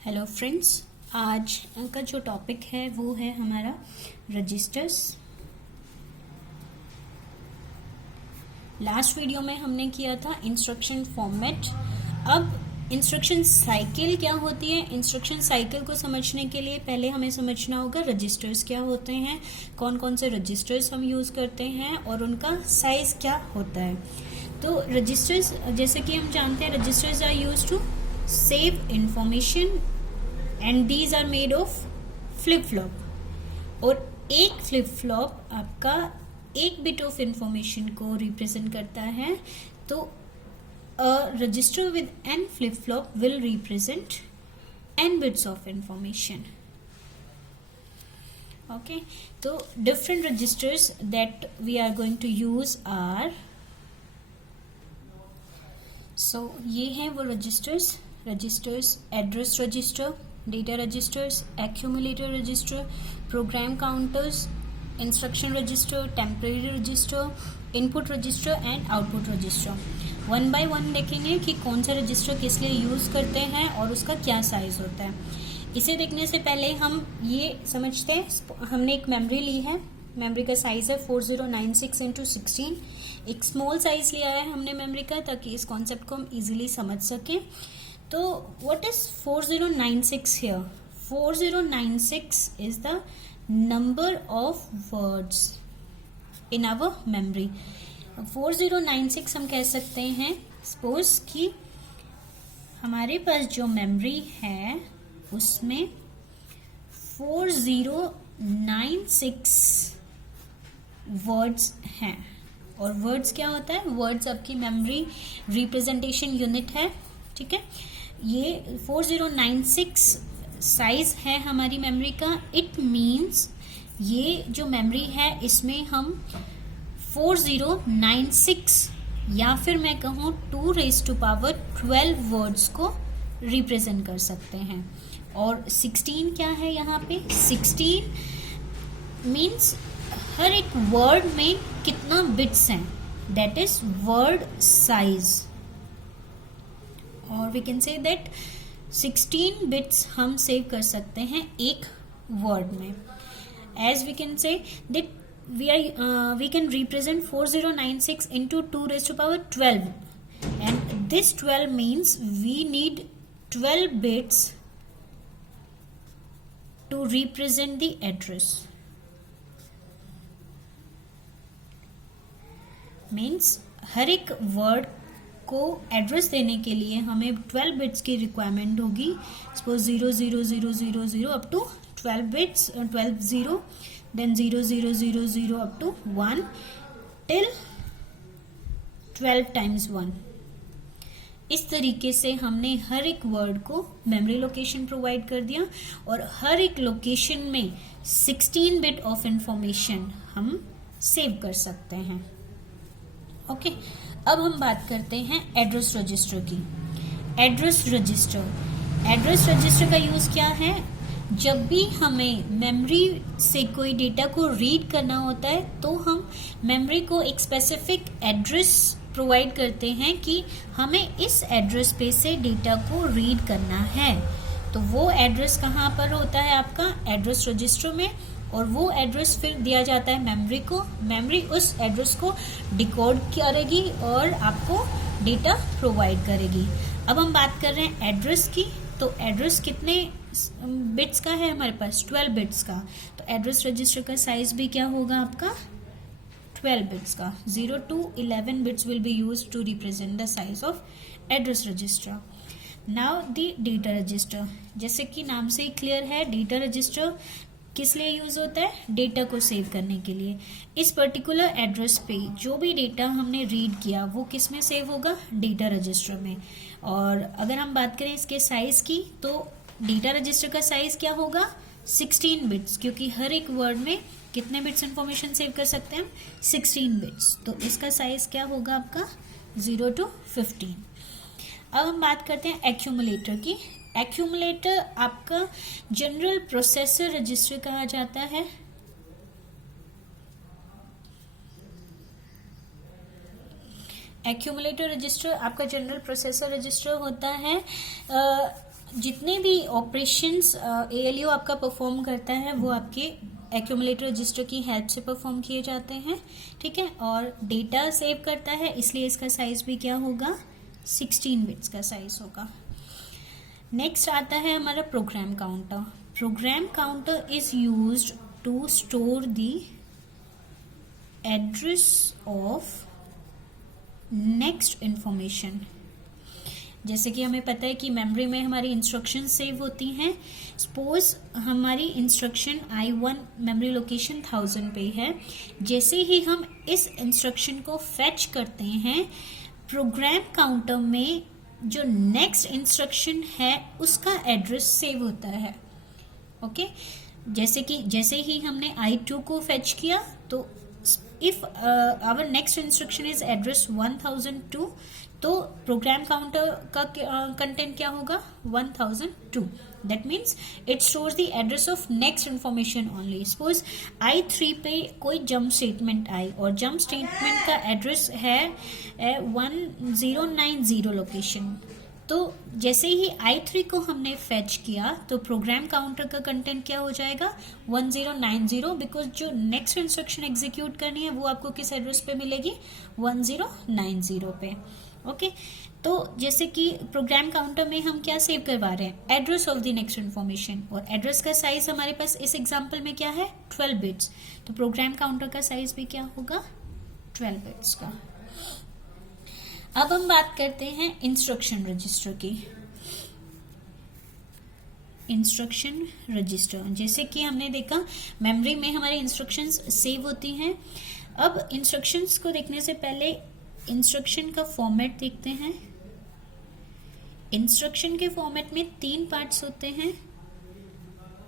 Hello friends, आज का जो टॉपिक है वो है हमारा रजिस्टर्स। लास्ट वीडियो में हमने किया था इंस्ट्रक्शन फॉर्मेट। अब इंस्ट्रक्शन साइकिल क्या होती है, इंस्ट्रक्शन साइकिल को समझने के लिए पहले हमें समझना होगा रजिस्टर्स क्या होते हैं, कौन कौन से रजिस्टर्स हम यूज़ करते हैं और उनका साइज क्या होता है। तो रजिस्टर्स, जैसे कि हम जानते हैं, registers are used to save information and these are made of flip flop. और एक फ्लिप फ्लॉप आपका एक बिट ऑफ इंफॉर्मेशन को रिप्रेजेंट करता है, तो a register with n flip flop will represent n bits of information. Okay, तो different registers that we are going to use are, so ये हैं वो registers address register, data registers, accumulator register, program counters, instruction register, temporary register, input register and output register. One by one देखेंगे कि कौन सा register किस लिए use करते हैं और उसका क्या साइज होता है। इसे देखने से पहले हम ये समझते हैं, हमने एक मेमोरी ली है, मेमोरी का साइज है 4096 इंटू 16। एक स्मॉल साइज लिया है हमने मेमोरी का, ताकि इस कॉन्सेप्ट को हम इजीली समझ सकें। तो what is 4096 here? 4096 is the number of words in our memory. 4096 हम कह सकते हैं, सपोज कि हमारे पास जो मेमोरी है उसमें 4096 वर्ड्स हैं। और वर्ड्स क्या होता है? वर्ड्स आपकी मेमोरी रिप्रेजेंटेशन यूनिट है, ठीक है। ये 4096 साइज है हमारी मेमोरी का। इट मीन्स ये जो मेमोरी है इसमें हम 4096 या फिर मैं कहूँ 2⁻12 वर्ड्स को रिप्रेजेंट कर सकते हैं। और 16 क्या है यहाँ पे? 16 मीन्स हर एक वर्ड में कितना बिट्स हैं, दैट इज वर्ड साइज। और we can say that 16 bits हम सेव कर सकते हैं एक वर्ड में। As we can say that we can represent 4096 into 2⁻12, and this 12 means we need 12 bits to represent the address. Means हर एक word को एड्रेस देने के लिए हमें 12 बिट्स की रिक्वायरमेंट होगी। Suppose 00000 up to 12 bits, 12 0, then 0000 up to 1 till 12 times 1। इस तरीके से हमने हर एक वर्ड को मेमोरी लोकेशन प्रोवाइड कर दिया, और हर एक लोकेशन में 16 बिट ऑफ इंफॉर्मेशन हम सेव कर सकते हैं। ओके, अब हम बात करते हैं एड्रेस रजिस्टर की। एड्रेस रजिस्टर का यूज क्या है? जब भी हमें मेमोरी से कोई डेटा को रीड करना होता है तो हम मेमोरी को एक स्पेसिफिक एड्रेस प्रोवाइड करते हैं कि हमें इस एड्रेस पे से डेटा को रीड करना है। तो वो एड्रेस कहाँ पर होता है? आपका एड्रेस रजिस्टर में। और वो एड्रेस फिर दिया जाता है मेमोरी को। मेमोरी उस एड्रेस को डिकोड करेगी और आपको डेटा प्रोवाइड करेगी। अब हम बात कर रहे हैं एड्रेस की। तो एड्रेस कितने बिट्स का है हमारे पास? 12 बिट्स का। तो एड्रेस रजिस्टर का साइज भी क्या होगा आपका? 12 बिट्स का। 0 to 11 bits will be used to represent the size of address register. Now the data register, जैसे कि नाम से ही क्लियर है, डेटा रजिस्टर किस लिए यूज होता है? डेटा को सेव करने के लिए। इस पर्टिकुलर एड्रेस पे जो भी डेटा हमने रीड किया वो किस में सेव होगा? डेटा रजिस्टर में। और अगर हम बात करें इसके साइज की, तो डेटा रजिस्टर का साइज क्या होगा? 16 बिट्स, क्योंकि हर एक वर्ड में कितने बिट्स इंफॉर्मेशन सेव कर सकते हैं? 16 बिट्स। तो इसका साइज क्या होगा आपका? 0 to 15। अब हम बात करते हैं एक्यूमुलेटर की। एक्यूमुलेटर आपका जनरल प्रोसेसर रजिस्टर कहा जाता है। एक्यूमुलेटर रजिस्टर आपका जनरल प्रोसेसर रजिस्टर होता है। जितने भी ऑपरेशंस ALU आपका परफॉर्म करता है वो आपके एक्यूमुलेटर रजिस्टर की हेल्प से परफॉर्म किए जाते हैं, ठीक है। और डेटा सेव करता है, इसलिए इसका साइज भी क्या होगा, 16 बिट्स का साइज होगा। नेक्स्ट आता है हमारा program counter. Program counter is used to store the address of next information. जैसे कि हमें पता है कि मेमोरी में हमारी इंस्ट्रक्शन सेव होती हैं। सपोज हमारी इंस्ट्रक्शन I1 मेमोरी लोकेशन 1000 पे है। जैसे ही हम इस इंस्ट्रक्शन को फैच करते हैं, प्रोग्राम काउंटर में जो नेक्स्ट इंस्ट्रक्शन है उसका एड्रेस सेव होता है। ओके, जैसे ही हमने I2 को फैच किया तो if our next instruction is address 1002, तो प्रोग्राम काउंटर का कंटेंट क्या होगा, 1002। That means it stores the address of next information only. Suppose I3 पे कोई जंप स्टेटमेंट आई और जंप स्टेटमेंट का एड्रेस है 1090 लोकेशन। तो जैसे ही I3 को हमने फैच किया तो प्रोग्राम काउंटर का कंटेंट क्या हो जाएगा, 1090, बिकॉज जो नेक्स्ट इंस्ट्रक्शन एग्जीक्यूट करनी है वो आपको किस एड्रेस पे मिलेगी, 1090 पे। ओके, तो जैसे कि प्रोग्राम काउंटर में हम क्या सेव करवा रहे हैं, address of the next information, और एड्रेस का साइज हमारे पास इस एग्जांपल में क्या है, 12 बिट्स। तो प्रोग्राम काउंटर का साइज भी क्या होगा, 12 बिट्स का। अब हम बात करते हैं इंस्ट्रक्शन रजिस्टर की। इंस्ट्रक्शन रजिस्टर, जैसे कि हमने देखा मेमोरी में हमारी इंस्ट्रक्शंस सेव होती हैं। अब इंस्ट्रक्शंस को देखने से पहले इंस्ट्रक्शन का फॉर्मेट देखते हैं। इंस्ट्रक्शन के फॉर्मेट में 3 पार्ट्स होते हैं,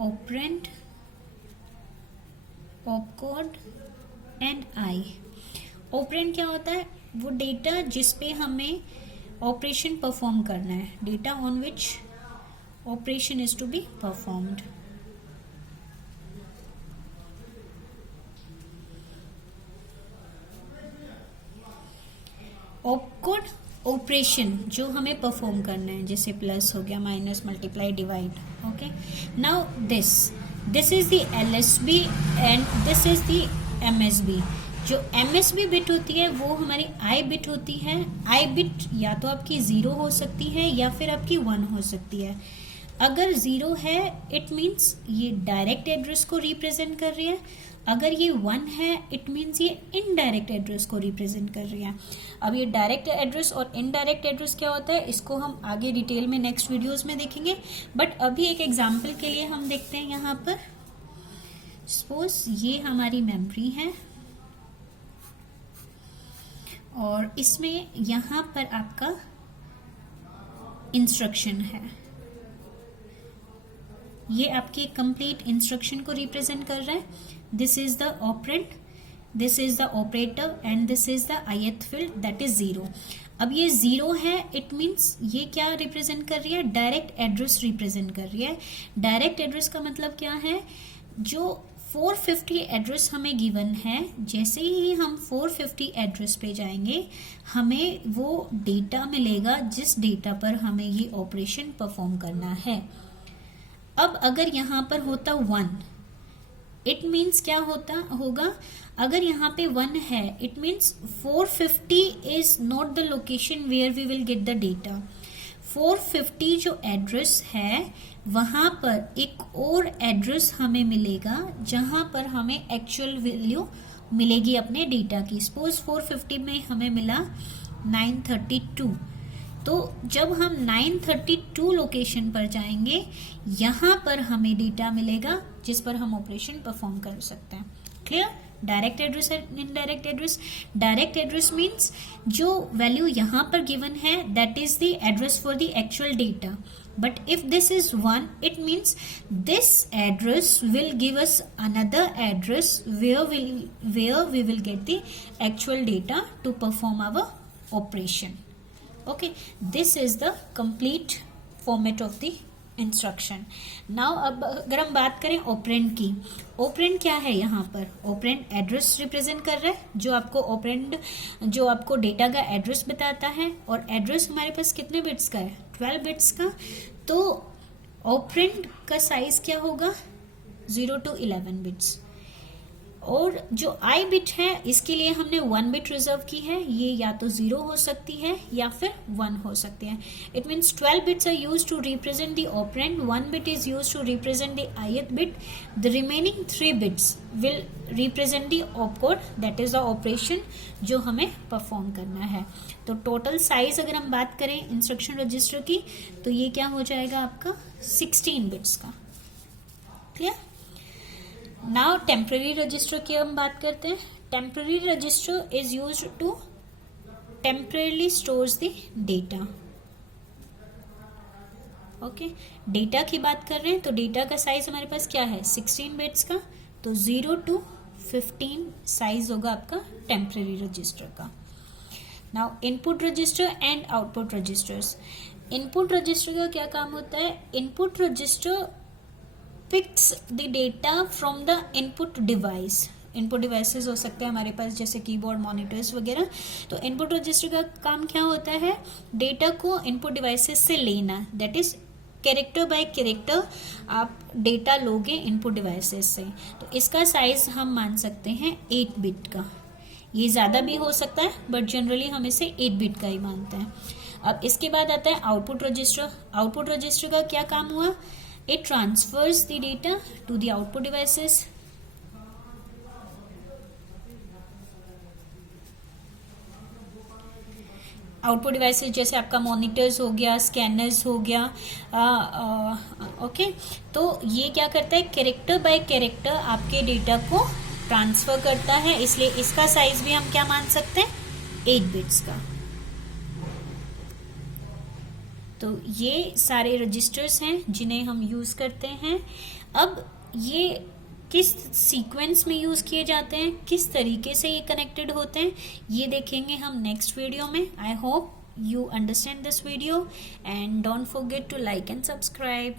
operand, opcode and I. Operand क्या होता है, वो डेटा जिस पे हमें ऑपरेशन परफॉर्म करना है, data on which operation is to be performed. Opcode operation जो हमें परफॉर्म करना है, जैसे प्लस हो गया, minus, multiply, divide. Okay, now this is the LSB and this is the MSB। जो MSB बिट होती है वो हमारी I बिट होती है। I बिट या तो आपकी 0 हो सकती है या फिर आपकी 1 हो सकती है। अगर 0 है इट मीन्स ये डायरेक्ट एड्रेस को रिप्रेजेंट कर रही है, अगर ये 1 है इट मीन्स ये इनडायरेक्ट एड्रेस को रिप्रेजेंट कर रही है। अब ये डायरेक्ट एड्रेस और इनडायरेक्ट एड्रेस क्या होता है, इसको हम आगे डिटेल में नेक्स्ट वीडियोस में देखेंगे, बट अभी एक एग्जांपल के लिए हम देखते हैं। यहाँ पर सपोज ये हमारी मेमोरी है और इसमें यहाँ पर आपका इंस्ट्रक्शन है, ये आपके कंप्लीट इंस्ट्रक्शन को रिप्रेजेंट कर रहा है। This is the operand, this is the operator and this is the ith field, that is 0। अब ये 0 है इट मीन्स ये क्या रिप्रेजेंट कर रही है, डायरेक्ट एड्रेस रिप्रेजेंट कर रही है। डायरेक्ट एड्रेस का मतलब क्या है, जो 450 एड्रेस हमें गिवन है, जैसे ही हम 450 एड्रेस पे जाएंगे हमें वो डेटा मिलेगा जिस डेटा पर हमें ये ऑपरेशन परफॉर्म करना है। अब अगर यहाँ पर होता 1 इट मीन्स क्या होगा, अगर यहाँ पे 1 है it means 450 is not the location where we will get the data. 450 जो एड्रेस है वहां पर एक और एड्रेस हमें मिलेगा जहां पर हमें एक्चुअल वैल्यू मिलेगी अपने डेटा की। सपोज 450 में हमें मिला 932, तो जब हम 932 लोकेशन पर जाएंगे यहां पर हमें डेटा मिलेगा जिस पर हम ऑपरेशन परफॉर्म कर सकते हैं। Clear? Direct address and indirect address. Direct address means जो वैल्यू यहाँ पर गिवन है that is the address for the actual data, but if this is 1 it means this address will give us another address where we will get the actual data to perform our operation. Okay, this is the complete format of the instruction. Now अब अगर हम बात करें operand की, operand क्या है, यहाँ पर ऑपरेंड एड्रेस रिप्रेजेंट कर रहा है, जो आपको ऑपरेंड जो आपको डेटा का एड्रेस बताता है, और एड्रेस हमारे पास कितने बिट्स का है, 12 बिट्स का। तो ऑपरेंड का साइज क्या होगा 0 to 11 बिट्स। और जो आई बिट है इसके लिए हमने 1 बिट रिजर्व की है, ये या तो 0 हो सकती है या फिर 1 हो सकती है। It means 12 bits are used to represent the operand, 1 bit is used to represent the ith bit, the remaining 3 bits will represent the opcode, that is the operation जो हमें परफॉर्म करना है। तो टोटल साइज अगर हम बात करें instruction register की तो ये क्या हो जाएगा आपका 16 बिट्स का। क्लियर? नाउ टेम्पररी रजिस्टर की हम बात करते हैं। Temporary register is used to temporarily stores the data. Okay, data की बात कर रहे हैं तो डेटा का साइज हमारे पास क्या है 16 बिट्स का, तो 0 to 15 साइज होगा आपका टेम्पररी रजिस्टर का। Now input register and output registers. Input register का क्या काम होता है, input register picks the data from the input device. Input devices हो सकते हैं हमारे पास जैसे कीबोर्ड, मॉनिटर्स वगैरह। तो इनपुट रजिस्टर का काम क्या होता है, डेटा को इनपुट डिवाइसेस से लेना, that is character bye character आप डेटा लोगे इनपुट डिवाइसेस से। तो इसका साइज हम मान सकते हैं 8 बिट का, ये ज़्यादा भी हो सकता है बट जनरली हम इसे 8 बिट का ही मानते हैं। अब इसके बाद आता है आउटपुट रजिस्टर। आउटपुट रजिस्टर का क्या काम हुआ, it transfers the data to the output devices। Output devices जैसे आपका मॉनिटर्स हो गया, स्कैनर्स हो गया, ओके। तो ये क्या करता है, कैरेक्टर बाय कैरेक्टर आपके डेटा को ट्रांसफर करता है, इसलिए इसका साइज भी हम क्या मान सकते हैं 8 बिट्स का। तो ये सारे रजिस्टर्स हैं जिन्हें हम यूज़ करते हैं। अब ये किस सीक्वेंस में यूज़ किए जाते हैं, किस तरीके से ये कनेक्टेड होते हैं, ये देखेंगे हम नेक्स्ट वीडियो में। I hope you understand this video and don't forget to like and subscribe.